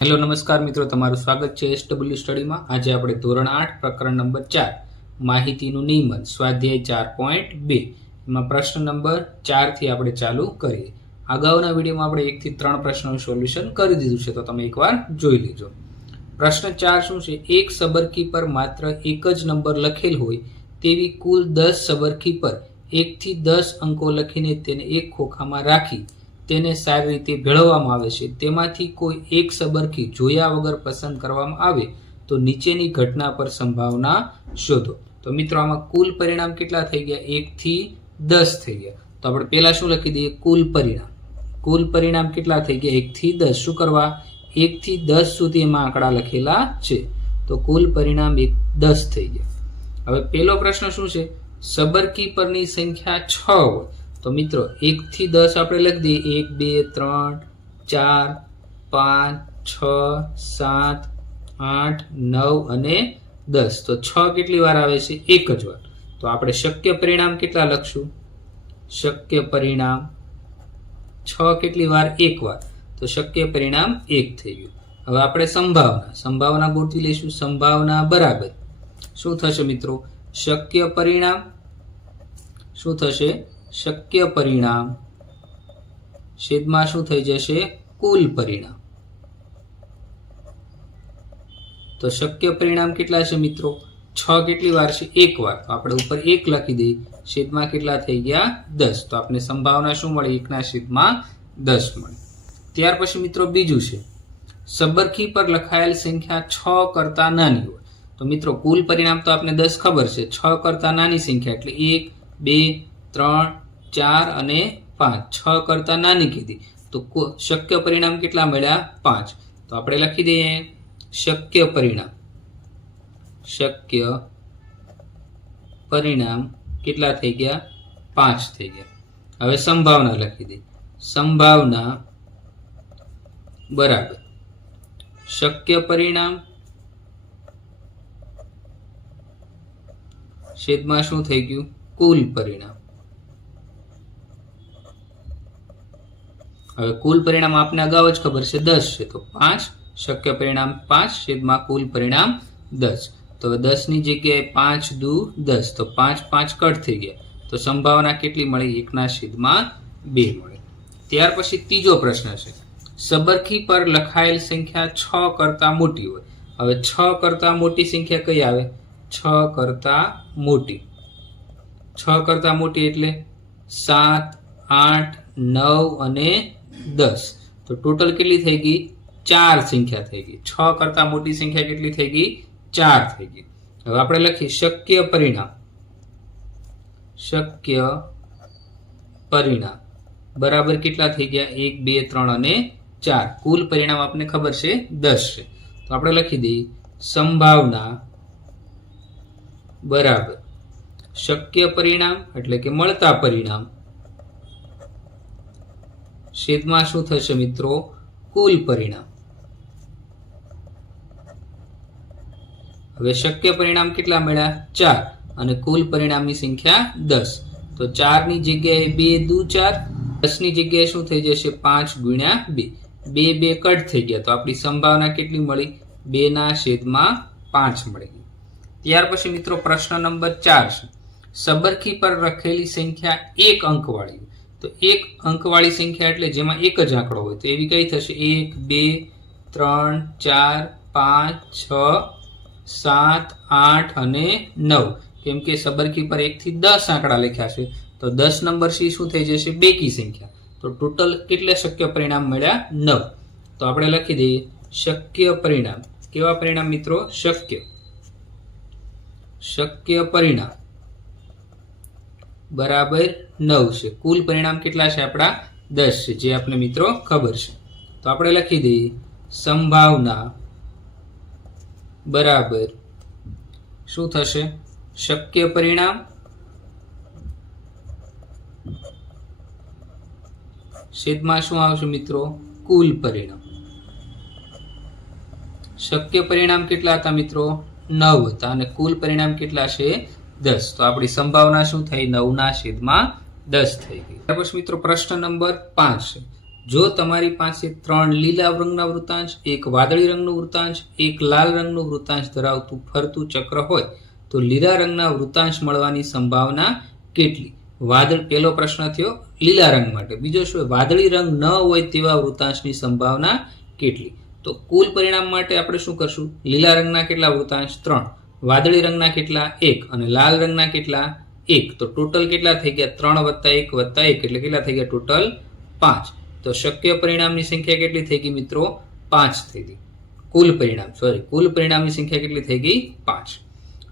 Hello નમસ્કાર મિત્રો, તમારું સ્વાગત છે SW સ્ટડીમાં। આજે આપણે ધોરણ 8 પ્રકરણ નંબર 4 માહિતીનું નિયમન સ્વાધ્યાય 4.2 એમાં પ્રશ્ન નંબર 4 થી આપણે ચાલુ કરીએ। અગાઉના વિડીયોમાં આપણે 1 થી 3 પ્રશ્નોનું સોલ્યુશન કરી દીધું છે, તો તમે એકવાર જોઈ લેજો। પ્રશ્ન 4 શું છે? એક સબરકી પર માત્ર એક જ નંબર લખેલ હોય તેવી કુલ 10 સબરકી પર 1 થી 10 અંકો લખીને તેને એક ખોખામાં રાખી તેને સારી રીતે ભેળવવામાં આવે છે। તેમાંથી કોઈ એક સબરકી જોયા વગર પસંદ કરવામાં આવે તો નીચેની ઘટના પર સંભાવના શોધો। તો મિત્રો આમાં કુલ પરિણામ કેટલા થઈ ગયા? 1 થી 10 થઈ ગયા। તો આપણે પહેલા શું લખી દઈએ? કુલ પરિણામ। કુલ પરિણામ કેટલા થઈ ગયા? 1 થી 10। શું કરવા? 1 થી 10 સુધી એમાં આંકડા લખેલા છે, તો કુલ પરિણામ 10 થઈ ગયા। હવે પહેલો પ્રશ્ન શું છે? સબરકી પરની સંખ્યા 6 હોય તો મિત્રો 1 થી 10 આપણે લખી દઈએ। 1 2 3 4 5 6 7 8 9 અને 10। તો 6 કેટલી વાર આવે છે? એક જ વાર। તો આપણે શક્ય પરિણામ કેટલા લખશું? શક્ય પરિણામ 6 કેટલી વાર? એક વાર। તો શક્ય પરિણામ 1 થઈ ગયું। હવે આપણે સંભાવના ગોઠવી લઈશું। સંભાવના બરાબર શું થશે મિત્રો? શક્ય પરિણામ શું થશે? શક્ય પરિણામ છેદમાં શું થઈ જશે? કુલ પરિણામ। તો શક્ય પરિણામ કેટલા છે મિત્રો? 6 કેટલી વાર છે? એક વાર। તો આપણે ઉપર 1 લખી દઈએ, છેદમાં કેટલા થઈ ગયા? 10। તો આપણે સંભાવના શું મળે? 1/10 મળે। ત્યાર પછી મિત્રો બીજું છે, સબરકી પર લખાયેલ સંખ્યા 6 કરતા નાની હોય તો મિત્રો કુલ પરિણામ તો આપણે 10 ખબર છે, 6 કરતા નાની સંખ્યા એટલે 1 2 3 4 અને 5। 6 કરતા નાની કીધી તો શક્ય પરિણામ કેટલા મળ્યા? 5। તો આપણે લખી દઈએ શક્ય પરિણામ। શક્ય પરિણામ કેટલા થઈ ગયા? 5 થઈ ગયા। હવે સંભાવના લખી દઈએ। સંભાવના બરાબર શક્ય પરિણામ છેદમાં શું થઈ ગયું? કુલ પરિણામ। હવે કુલ પરિણામ આપને અગાઉ જ ખબર છે 10 છે, તો 5 શક્ય પરિણામ 5 છેદમાં કુલ પરિણામ 10। તો 10 ની જગ્યાએ 5 દુ 10, તો 5 5 કટ થઈ ગયા। તો સંભાવના કેટલી મળી? 1/2 મળી। ત્યાર પછી ત્રીજો પ્રશ્ન છે, સબરકી પર લખાયેલ સંખ્યા 6 કરતા મોટી હોય। હવે 6 કરતા મોટી સંખ્યા કઈ આવે? 6 કરતા મોટી। 6 કરતા મોટી એટલે 7 8 9 અને 10। તો ટોટલ કેટલી થઈ ગઈ? 4 સંખ્યા થઈ ગઈ। 6 કરતા મોટી સંખ્યા કેટલી થઈ ગઈ? 4 થઈ ગઈ। હવે આપણે લખીએ શક્ય પરિણામ। શક્ય પરિણામ બરાબર કેટલા થઈ ગયા? 1 2 3 અને 4। કુલ પરિણામ આપને ખબર છે 10 છે, તો આપણે લખી દઈએ સંભાવના બરાબર શક્ય પરિણામ એટલે કે મળતા પરિણામ છેદમાં શું થશે મિત્રો? કુલ પરિણામ। હવે શક્ય પરિણામ કેટલા મળ્યા? 4 અને કુલ પરિણામની સંખ્યા 10। તો 4 ની જગ્યાએ 2 દુ 4, 10 ની જગ્યાએ શું થઈ જશે? 5 ગુણ્યા 2, 2 કટ થઈ ગયા। તો આપણી સંભાવના કેટલી મળી? 2/5 મળી ગઈ। ત્યાર પછી મિત્રો પ્રશ્ન નંબર 4 છે, સબરકી પર લખેલી સંખ્યા 1 અંકવાળી। તો 1 અંકવાળી સંખ્યા એટલે જેમાં એક જ આંકડો હોય, તો એવી કઈ થશે? 1 2 3 4 5 6 7 8 અને 9। કેમ કે સબરકી પર 1 થી 10 આંકડા લખ્યા છે, તો 10 નંબર સી શું થઈ જશે? બેકી સંખ્યા। તો ટોટલ કેટલા શક્ય પરિણામ મળ્યા? 9। તો આપણે લખી દઈએ શક્ય પરિણામ। કેવા પરિણામ મિત્રો? શક્ય। શક્ય પરિણામ બરાબર 9 છે। કુલ પરિણામ કેટલા છે આપણા? 10 છે, જે આપણે મિત્રો ખબર છે। તો આપણે લખી દઈએ સંભાવના બરાબર શું થશે? શક્ય પરિણામ છેદમાં શું આવશે મિત્રો? કુલ પરિણામ। શક્ય પરિણામ કેટલા હતા મિત્રો? 9 હતા અને કુલ પરિણામ કેટલા છે? 10। તો આપણી સંભાવના શું થઈ? 9/10 થઈ ગઈ। ત્યાર પછી મિત્રો પ્રશ્ન નંબર 5 છે, જો તમારી પાસે 3 લીલા રંગના વૃત્તાંશ, એક વાદળી રંગનું વૃત્તાંશ, એક લાલ રંગનું વૃત્તાંશ ધરાવતું ફરતું ચક્ર હોય તો લીલા રંગના વૃત્તાંશ મળવાની સંભાવના કેટલી? પહેલો પ્રશ્ન થયો લીલા રંગ માટે. બીજો શું? વાદળી રંગ ન હોય તેવા વૃત્તાંશની સંભાવના કેટલી? તો કુલ પરિણામ માટે આપણે શું કરશું? લીલા રંગના કેટલા વૃત્તાંશ? 3. વાદળી રંગના કેટલા? 1. અને લાલ રંગના કેટલા? 1. તો ટોટલ કેટલા થઈ ગયા? 3 + 1 + 1 એટલે કેટલા થઈ ગયા? ટોટલ 5. તો શક્ય પરિણામની સંખ્યા કેટલી થઈ ગઈ મિત્રો? 5 થઈ ગઈ. કુલ પરિણામની સંખ્યા કેટલી થઈ ગઈ? 5.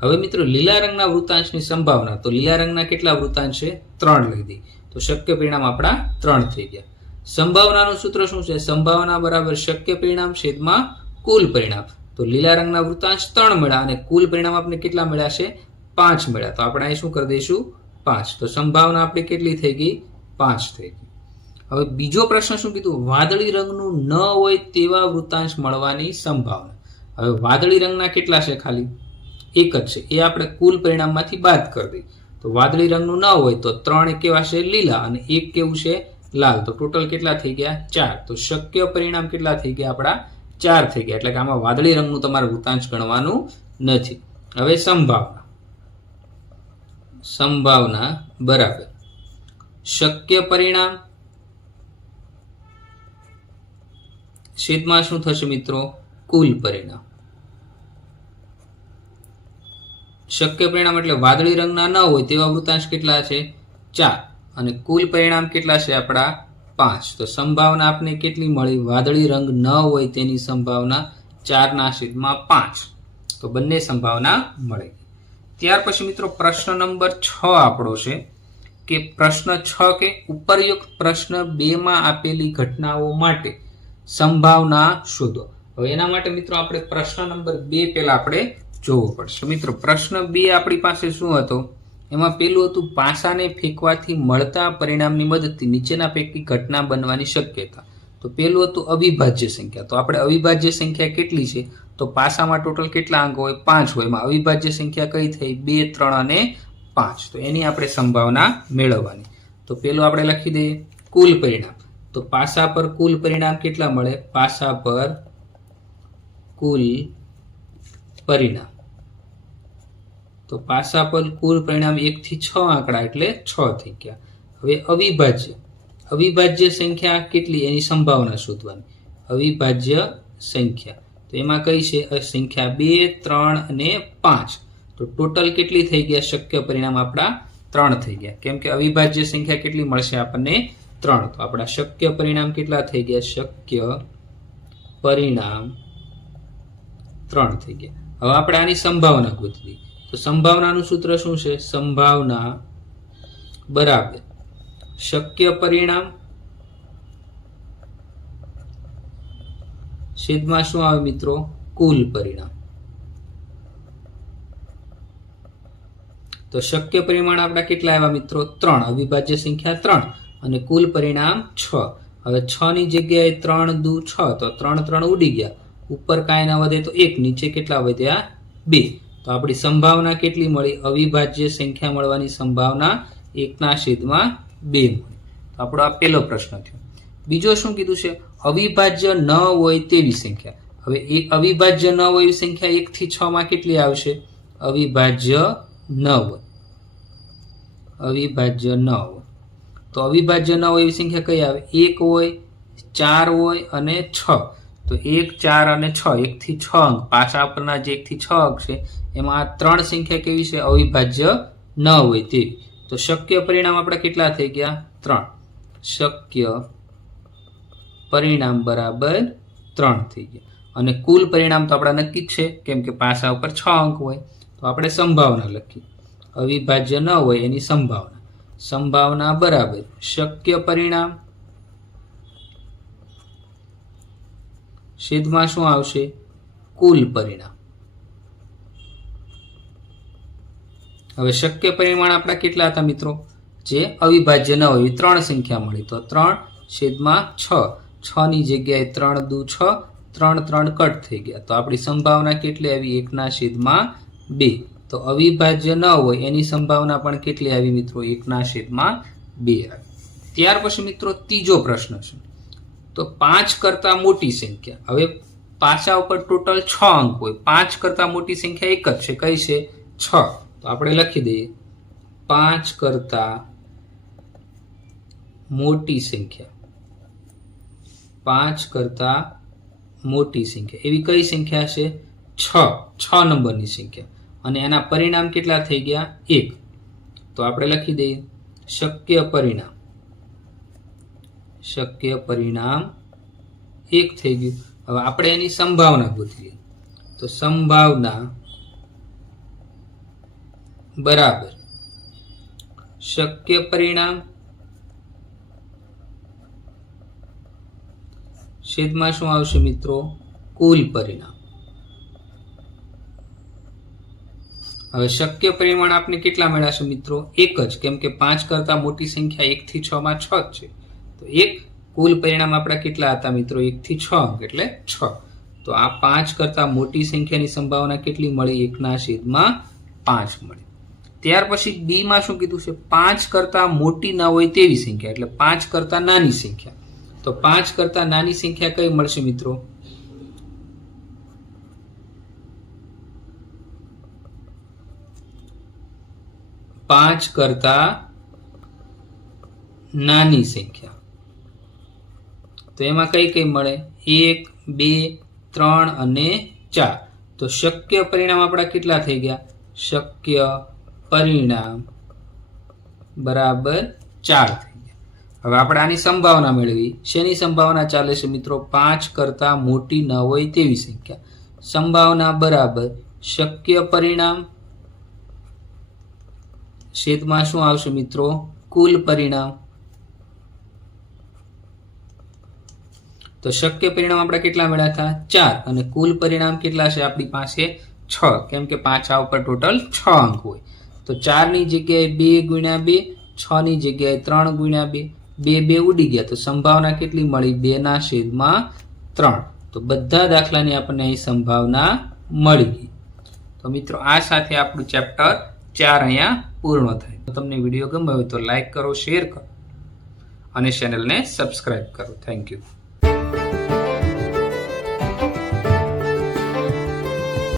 હવે મિત્રો લીલા રંગના વૃત્તાંશની સંભાવના, તો લીલા રંગના કેટલા વૃત્તાંશ છે? 3 લઈ દઈ. તો શક્ય પરિણામ આપણા 3 થઈ ગયા. સંભાવનાનું સૂત્ર શું છે? સંભાવના બરાબર શક્ય પરિણામ છેદમાં કુલ પરિણામ. તો લીલા રંગના વૃત્તાંશ 3 મળ્યા અને કુલ પરિણામ આપણે કેટલા મળ્યા છે? 5 મળ્યા. તો આપણે અહીં શું કરી દઈશું? 5. તો સંભાવના આપણી કેટલી થઈ ગઈ? 5 થઈ ગઈ. હવે બીજો પ્રશ્ન શું કીધું? વાદળી રંગનું ન હોય તેવા વૃત્તાંશ મળવાની સંભાવના. હવે વાદળી રંગના કેટલા છે? ખાલી એક જ છે. એ આપણે કુલ પરિણામમાંથી બાદ કરી દઈએ. તો વાદળી રંગનું ન હોય તો 3 કેવા છે? લીલા, અને 1 કેવું છે? લાલ. તો ટોટલ કેટલા થઈ ગયા? 4. તો શક્ય પરિણામ કેટલા થઈ ગયા? આપણા 4 થઈ ગયા. એટલે કે આમાં વાદળી રંગનું તમારે વૃત્તાંશ ગણવાનું નથી. હવે સંભાવના બરાબર શક્ય પરિણામ છેદમાં શું થશે મિત્રો? કુલ પરિણામ. શક્ય પરિણામ એટલે વાદળી રંગના ન હોય તેવા વૃત્તાંશ કેટલા છે? 4. અને કુલ પરિણામ કેટલા છે આપણા? 5. તો સંભાવના આપને કેટલી મળી? વાદળી રંગ ન હોય તેની સંભાવના 4/5. તો બંને સંભાવના મળી. ત્યાર પછી મિત્રો પ્રશ્ન નંબર 6 આપણો છે કે પ્રશ્ન 6 કે ઉપરયુક્ત પ્રશ્ન 2 માં આપેલી ઘટનાઓ માટે સંભાવના શોધો. હવે એના માટે મિત્રો આપણે પ્રશ્ન નંબર 2 પહેલા આપણે જોવો પડશે. મિત્રો પ્રશ્ન 2 આપણી પાસે શું હતો? એમાં પેલું હતું પાસાને ફેંકવાથી મળતા પરિણામની મદદથી નીચેના પૈકી ઘટના બનવાની શક્યતા. તો પેલું હતું અવિભાજ્ય સંખ્યા. તો આપણે અવિભાજ્ય સંખ્યા કેટલી છે? તો પાસામાં ટોટલ કેટલા અંકો હોય? 5 હોય. એમાં અવિભાજ્ય સંખ્યા કઈ થઈ? 2, 3 અને 5. તો એની આપણે સંભાવના મેળવવાની. તો પેલું આપણે લખી દઈએ કુલ પરિણામ. તો પાસા પર કુલ પરિણામ કેટલા મળે? પાસા પર કુલ પરિણામ. તો પાસા પર કુલ પરિણામ 1 થી 6 આંકડા એટલે 6 થઈ ગયા. હવે અવિભાજ્ય સંખ્યા કેટલી? એની સંભાવના શોધવાની. અવિભાજ્ય સંખ્યા તો એમાં કઈ છે? સંખ્યા 2, 3 અને 5. તો ટોટલ કેટલી થઈ ગયા? શક્ય પરિણામ આપણા 3 થઈ ગયા. કેમ કે અવિભાજ્ય સંખ્યા કેટલી મળશે આપણને? 3. તો આપણા શક્ય પરિણામ કેટલા થઈ ગયા? શક્ય પરિણામ 3 થઈ ગયા. હવે આપણે આની સંભાવના ગોતવી. તો સંભાવનાનું સૂત્ર શું છે? સંભાવના બરાબર શક્ય પરિણામ છેદમાં શું આવે મિત્રો? કુલ પરિણામ. તો શક્ય પરિમાણ આપણા કેટલા આવ્યા મિત્રો? 3. અવિભાજ્ય સંખ્યા 3 અને કુલ પરિણામ 6. હવે 6 ની જગ્યાએ 3 × 2 = 6. તો 3 ઉડી ગયા. ઉપર કાંઈ ના વધે તો 1. નીચે કેટલા વધ્યા? 2. તો આપણી સંભાવના કેટલી મળી? અવિભાજ્ય સંખ્યા મળવાની સંભાવના 1/2 મળી. તો આપણો આ પહેલો પ્રશ્ન થયો. બીજો શું કીધું છે? અવિભાજ્ય ન હોય તેવી સંખ્યા. હવે એક અવિભાજ્ય ન હોય એવી સંખ્યા 1 થી 6 માં કેટલી આવશે? અવિભાજ્ય ન હોય. અવિભાજ્ય ન હોય તો અવિભાજ્ય ન હોય એવી સંખ્યા કઈ આવે? 1 હોય, 4 હોય અને 6. તો 1, 4 અને 6, 1 થી 6 અંક. પાછા પરના જે 1 થી 6 અંક છે એમાં આ 3 સંખ્યા કેવી છે? અવિભાજ્ય ન હોય તેવી. તો શક્ય પરિણામ આપણા કેટલા થઈ ગયા? 3. શક્ય પરિણામ બરાબર 3 થઈ ગયા. અને કુલ પરિણામ તો આપણા નક્કી જ છે કેમ કે પાસા ઉપર 6 અંક હોય. તો આપણે સંભાવના લખી. અવિભાજ્ય ન હોય એની સંભાવના. સંભાવના બરાબર શક્ય પરિણામ છેદમાં શું આવશે? કુલ પરિણામ. હવે શક્ય પરિમાણ આપણા કેટલા હતા મિત્રો? જે અવિભાજ્ય ન હોય 3 સંખ્યા મળી. તો 3/6. 6 ની જગ્યાએ 3 × 2 = 6. 3 કટ થઈ ગયા. તો આપણી સંભાવના કેટલી આવી? 1/2. તો અવિભાજ્ય ન હોય એની સંભાવના પણ કેટલી આવી મિત્રો? 1/2 આવી. ત્યાર પછી મિત્રો ત્રીજો પ્રશ્ન છે. તો 5 કરતા મોટી સંખ્યા, હવે પાછા ઉપર ટોટલ 6 અંક હોય, 5 કરતા મોટી સંખ્યા એક જ છે, કઈ છે? 6. તો આપણે લખી દઈએ 5 કરતા મોટી સંખ્યા, 5 કરતા મોટી સંખ્યા એવી કઈ સંખ્યા છે? 6 નંબરની સંખ્યા, અને એના પરિણામ કેટલા થઈ ગયા? 1. તો આપણે લખી દઈએ શક્ય પરિણામ 1 થઈ ગયું. હવે આપણે એની સંભાવના ગોતીએ, તો સંભાવના બરાબર શક્ય પરિણામ છેદમાં શું આવશે મિત્રો? કુલ પરિણામ. હવે શક્ય પરિમાણ આપણે કેટલા મેળવશે મિત્રો? 1 જ, કેમ કે 5 કરતા મોટી સંખ્યા 1 થી 6 માં 6 જ છે. તો 1. કુલ પરિણામ આપણા કેટલા હતા મિત્રો? 1 થી 6 અંક એટલે 6. તો આ 5 કરતા મોટી સંખ્યાની સંભાવના કેટલી મળી? 1/5 મળી. ત્યાર પછી બી માં શું કીધું છે? 5 કરતા મોટી ના હોય તેવી સંખ્યા, એટલે 5 કરતા નાની સંખ્યા. તો 5 કરતા નાની સંખ્યા કઈ મળશે મિત્રો? 5 કરતા નાની સંખ્યા. તો એમાં કઈ કઈ મળે? 1, 2, 3 અને 4. તો શક્ય પરિણામ આપણા કેટલા થઈ ગયા? શક્ય પરિણામ બરાબર 4 થઈ ગયા. હવે આપણે આની સંભાવના મેળવી. શેની સંભાવના ચાલે છે મિત્રો? 5 કરતા મોટી ન હોય તેવી સંખ્યા. સંભાવના બરાબર શક્ય પરિણામ છેદમાં શું આવશે મિત્રો? કુલ પરિણામ. તો શક્ય પરિણામ આપણે કેટલા મળ્યા હતા? 4, અને કુલ પરિણામ કેટલા છે આપણી પાસે? 6, કેમ કે 5 આ ઉપર ટોટલ 6 અંક હોય. તો 4 ની જગ્યાએ 2 × 2, 6 ની જગ્યાએ 3 × 2, 2 ઉડી ગયા. તો સંભાવના કેટલી મળી? 2/3. તો બધા દાખલાની આપણને અહીં સંભાવના મળી ગઈ. તો મિત્રો આ સાથે આપણું ચેપ્ટર 4 અહીંયા પૂર્ણ થાય. તો તમને વિડીયો ગમ્યો હોય તો લાઈક કરો, શેર કરો અને ચેનલને સબસ્ક્રાઇબ કરો. Thank you.